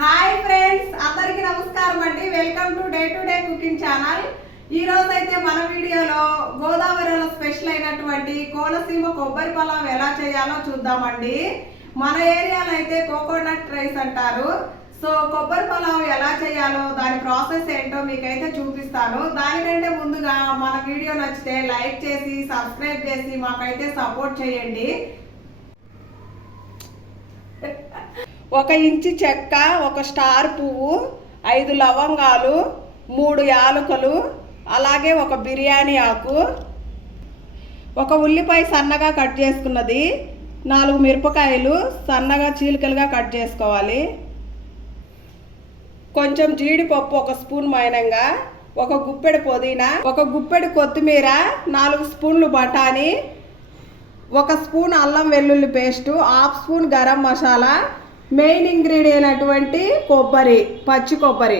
Hi friends, అందరికీ నమస్కారం అండి. Welcome to day cooking channel. ఈ రోజు అయితే మన వీడియోలో గోదావరిలో స్పెషల్ అయినటువంటి కోనసీమ కొబ్బరి పలావ్ ఎలా చేయాలో చూద్దామండి. మన ఏరియాలో అయితే కోకోనట్ రైస్ అంటారు. సో కొబ్బరి పలావ్ ఎలా చేయాలో దాని ప్రాసెస్ ఏంటో మీకైతే చూపిస్తాను. దానికంటే ముందుగా మన వీడియో నచ్చితే లైక్ చేసి సబ్స్క్రైబ్ చేసి మాకైతే సపోర్ట్ చేయండి. 1 ఇంచు చెక్క, 1 స్టార్ పువ్వు, 5 లవంగాలు, 3 యాలకులు, అలాగే 1 బిర్యానీ ఆకు, 1 ఉల్లిపాయ సన్నగా కట్ చేసుకున్నది, 4 మిరపకాయలు సన్నగా చీలికలుగా కట్ చేసుకోవాలి, కొంచెం జీడిపప్పు 1 స్పూన్ మైనంగా, 1 గుప్పెడు పుదీనా, 1 గుప్పెడు కొత్తిమీర, 4 స్పూన్లు బఠానీ, 1 స్పూన్ అల్లం వెల్లుల్లి paste, 1/2 spoon garam masala, main ingredient అయినటువంటి కొబ్బరి, పచ్చి కొబ్బరి.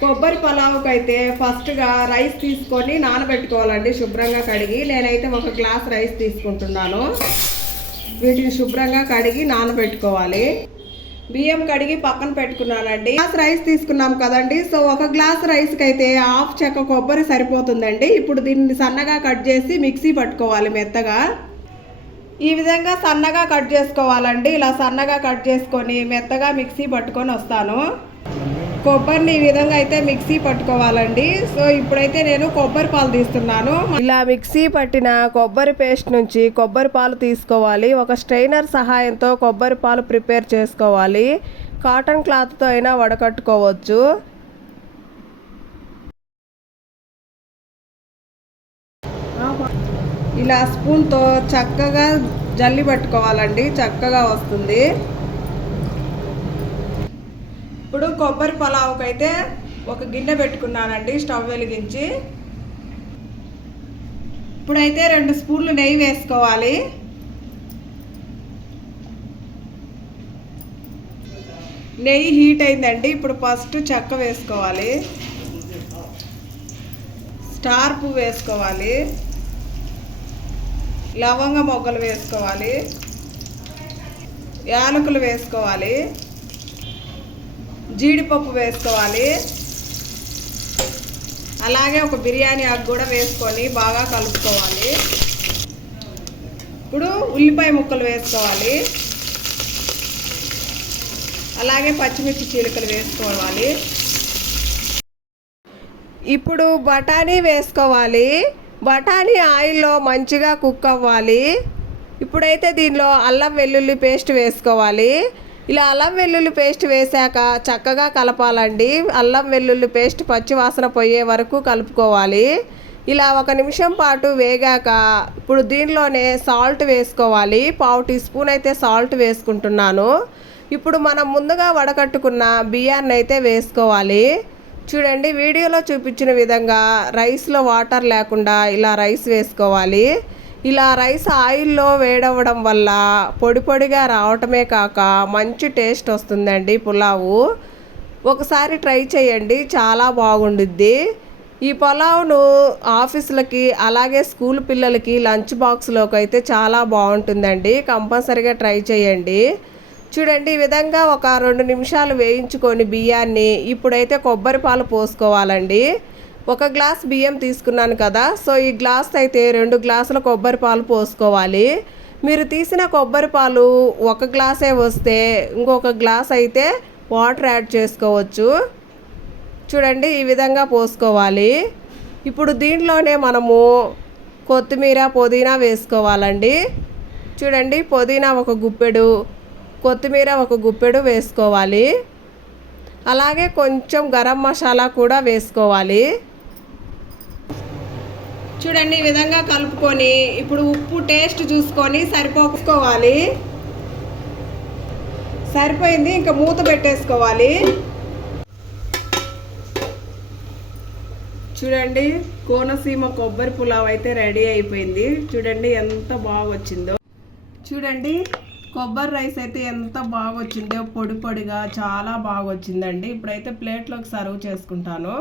కొబ్బరి పలావుకి అయితే ఫస్ట్గా రైస్ తీసుకొని నానబెట్టుకోవాలండి శుభ్రంగా కడిగి. నేనైతే 1 గ్లాస్ రైస్ తీసుకుంటున్నాను. వీటిని శుభ్రంగా కడిగి నానబెట్టుకోవాలి. బియ్యం కడిగి పక్కన పెట్టుకున్నానండి. గ్లాస్ రైస్ తీసుకున్నాం కదండి. సో 1 గ్లాస్ రైస్కి అయితే 1/2 చెక్క కొబ్బరి సరిపోతుందండి. ఇప్పుడు దీన్ని సన్నగా కట్ చేసి మిక్సీ పట్టుకోవాలి మెత్తగా. ఈ విధంగా సన్నగా కట్ చేసుకోవాలండి. ఇలా సన్నగా కట్ చేసుకొని మెత్తగా మిక్సీ పట్టుకొని వస్తాను. కొబ్బరిని ఈ విధంగా అయితే మిక్సీ పట్టుకోవాలండి. సో ఇప్పుడైతే నేను కొబ్బరి పాలు తీస్తున్నాను. ఇలా మిక్సీ పట్టిన కొబ్బరి పేస్ట్ నుంచి కొబ్బరి పాలు తీసుకోవాలి. ఒక స్ట్రైనర్ సహాయంతో కొబ్బరి పాలు ప్రిపేర్ చేసుకోవాలి. కాటన్ క్లాత్తో అయినా వడకట్టుకోవచ్చు. ఇలా స్పూన్తో చక్కగా జల్లి పట్టుకోవాలండి, చక్కగా వస్తుంది. ఇప్పుడు కొబ్బరి పలావుకి అయితే 1 గిన్నె పెట్టుకున్నానండి స్టవ్ వెలిగించి. ఇప్పుడైతే 2 స్పూన్లు నెయ్యి వేసుకోవాలి. నెయ్యి హీట్ అయిందండి. ఇప్పుడు ఫస్ట్ చెక్క వేసుకోవాలి, స్టార్ పువ్వు వేసుకోవాలి, లవంగ మొగ్గలు వేసుకోవాలి, యాలకులు వేసుకోవాలి, జీడిపప్పు వేసుకోవాలి, అలాగే 1 బిర్యానీ ఆకు కూడా వేసుకొని బాగా కలుపుకోవాలి. ఇప్పుడు ఉల్లిపాయ ముక్కలు వేసుకోవాలి, అలాగే పచ్చిమిర్చి చీలికలు వేసుకోవాలి. ఇప్పుడు బఠానీ వేసుకోవాలి. బఠానీ ఆయిల్లో మంచిగా కుక్ అవ్వాలి. ఇప్పుడైతే దీనిలో అల్లం వెల్లుల్లి పేస్ట్ వేసుకోవాలి. ఇలా అల్లం వెల్లుల్లి పేస్ట్ వేసాక చక్కగా కలపాలండి. అల్లం వెల్లుల్లి పేస్ట్ పచ్చి వాసన పోయే వరకు కలుపుకోవాలి. ఇలా 1 నిమిషం పాటు వేగాక ఇప్పుడు దీనిలోనే సాల్ట్ వేసుకోవాలి. 1/2 టీ స్పూన్ అయితే సాల్ట్ వేసుకుంటున్నాను. ఇప్పుడు మనం ముందుగా వడకట్టుకున్న బియ్యాన్ని అయితే వేసుకోవాలి. చూడండి, వీడియోలో చూపించిన విధంగా రైస్లో వాటర్ లేకుండా ఇలా రైస్ వేసుకోవాలి. ఇలా రైస్ ఆయిల్లో వేడవడం వల్ల పొడి పొడిగా రావటమే కాక మంచి టేస్ట్ వస్తుందండి పులావు. ఒకసారి ట్రై చేయండి, చాలా బాగుండుద్ది. ఈ పులావును ఆఫీసులకి అలాగే స్కూల్ పిల్లలకి లంచ్ బాక్స్లోకి అయితే చాలా బాగుంటుందండి. కంపల్సరీగా ట్రై చేయండి. చూడండి, ఈ విధంగా 2 నిమిషాలు వేయించుకొని బియ్యాన్ని ఇప్పుడైతే కొబ్బరి పాలు పోసుకోవాలండి. 1 గ్లాస్ బియ్యం తీసుకున్నాను కదా, సో ఈ గ్లాస్ అయితే 2 గ్లాసుల కొబ్బరి పాలు పోసుకోవాలి. మీరు తీసిన కొబ్బరి పాలు 1 గ్లాసే వస్తే ఇంకొక గ్లాస్ అయితే వాటర్ యాడ్ చేసుకోవచ్చు. చూడండి, ఈ విధంగా పోసుకోవాలి. ఇప్పుడు దీంట్లోనే మనము కొత్తిమీర పుదీనా వేసుకోవాలండి. చూడండి, పుదీనా 1 గుప్పెడు, కొత్తిమీర 1 గుప్పెడు వేసుకోవాలి. అలాగే కొంచెం గరం మసాలా కూడా వేసుకోవాలి. చూడండి, ఈ విధంగా కలుపుకొని ఇప్పుడు ఉప్పు టేస్ట్ చూసుకొని సరిపోసుకోవాలి. సరిపోయింది, ఇంకా మూత పెట్టేసుకోవాలి. చూడండి, కోనసీమ కొబ్బరి పులావ్ అయితే రెడీ అయిపోయింది. చూడండి ఎంత బాగా వచ్చిందో. చూడండి, కొబ్బరి రైస్ అయితే ఎంత బాగా వచ్చిందో, పొడి పొడిగా చాలా బాగా వచ్చిందండి. ఇప్పుడైతే ప్లేట్లోకి సర్వ్ చేసుకుంటాను.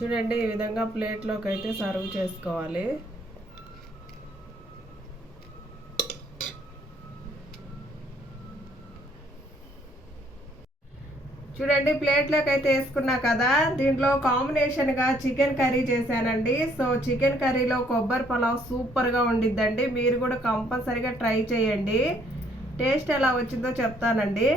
చూడండి, ఈ విధంగా ప్లేట్లోకి అయితే సర్వ్ చేసుకోవాలి. చూడండి ప్లేట్లోకి అయితే వేసుకున్నా కదా, దీంట్లో కాంబినేషన్గా చికెన్ కర్రీ చేశానండి. సో చికెన్ కర్రీలో కొబ్బరి పలావ్ సూపర్గా ఉండిద్దండి. మీరు కూడా కంపల్సరీగా ట్రై చేయండి. టేస్ట్ ఎలా వచ్చిందో చెప్తానండి.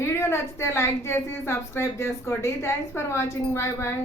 వీడియో నచ్చితే లైక్ చేసి సబ్స్క్రైబ్ చేసుకోండి. Thanks for watching. Bye bye.